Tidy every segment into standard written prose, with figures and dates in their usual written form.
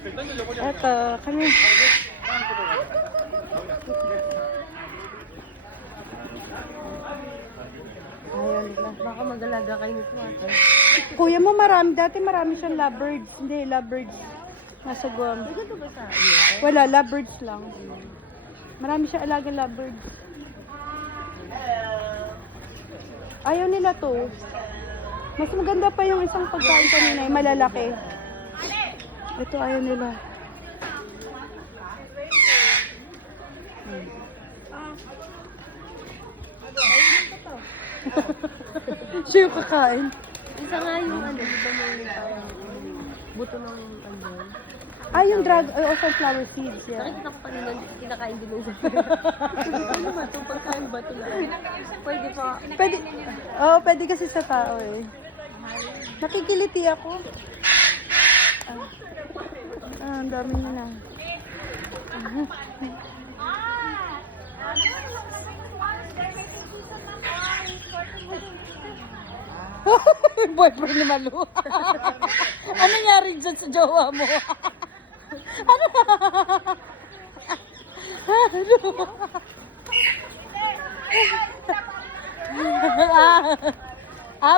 Eto, kami. Ayun nila. Baka mag-alaga kayo nito ate. Kuya mo marami. Dati marami siyang lovebirds. Hindi, lovebirds. Nasa Guam. Ay, ganito ba sa iyo? Wala, lovebirds lang. Marami siya alaga lovebirds. Ayaw nila to. Mas maganda pa yung isang pagkain kanina, yung malalaki. Ito ayaw nila. Siya yung kakain. Isa nga yung ano, di ba may parang buto ng ano. Ah, yung sunflower seeds. Yeah. Nakikita ko kanina, kinakain din yung ano ba ito? Pagkain ba ito lang? Pwede pa. Pwede, pwede kasi sa tao eh. Nakikiliti ako. Ang dami nyo na. Boyfriend ni Malu. Ano nangyari dyan sa jowa mo? Ano?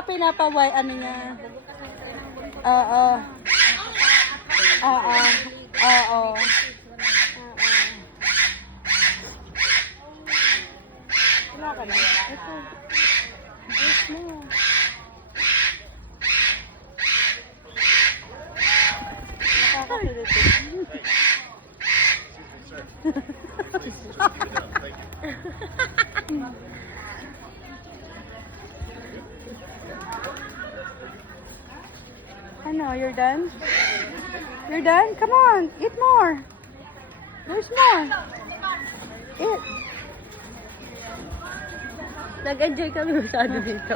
Pinapaway, ano niya? Oo. Oo. Oo. Wala ka na? Ito. Ayos na. Nakakakilit eh. Ano, you're done? You're done? Come on, eat more. There's more. Eat. Nag-enjoy kami masyado dito.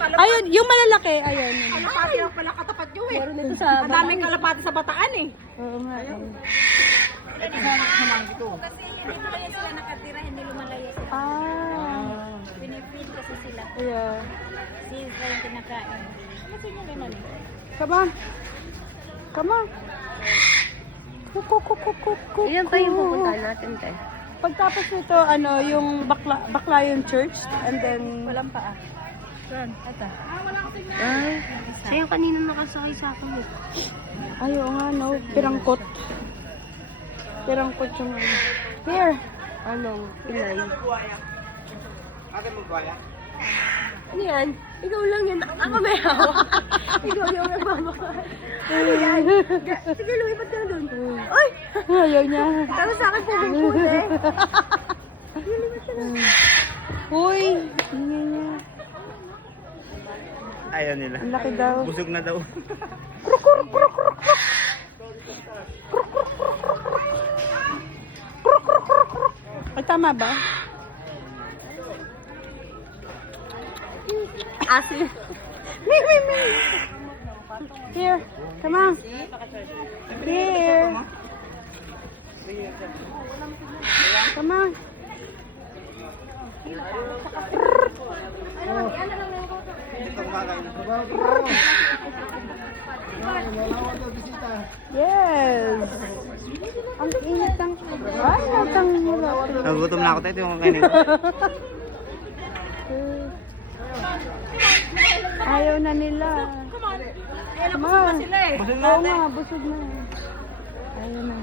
Ayun, yung malalaki, ayun. Kalapati lang pala katapat nyo eh. Meron nito sa Ang daming kalapati sa bataan eh. Oo nga. Ito na naman ito. Ah. Pinipin kasi sila. Yeah. Hindi pa yung kinakain. Ito nyo naman eh. Come on. Come on. Kuk. Iyan pa yung pupuntahan natin, te. Pagtapos nito, ano, yung Baclayon Church, and then... Walang paa. Saan? Ata. Ay, siya yung kanina nakasakay sa akin. Ayaw nga, no? Pirangkot. Pirangkot yung ano. Here. Anong inay? Ano yan? Ikaw lang yan. Ako may hawak. Ikaw yung nagmamahal. Ano yan? Sige, lumipat ka na doon. Ay! Ayaw niya. Tapos sa akin swimming pool eh. Uy! Ingay niya. Ayaw nila. Ang laki daw. Busog na daw. Ay, tama ba? Asin. Me. Here. Come on. Here. Come on. Yes. Ang init ng... Ay, natang... Nagutom na ako tayo. Ito yung kakainin ko. Ayaw na nila. Come on. Sila eh. Busog na Oo ate. nga, busog na. Ayaw na.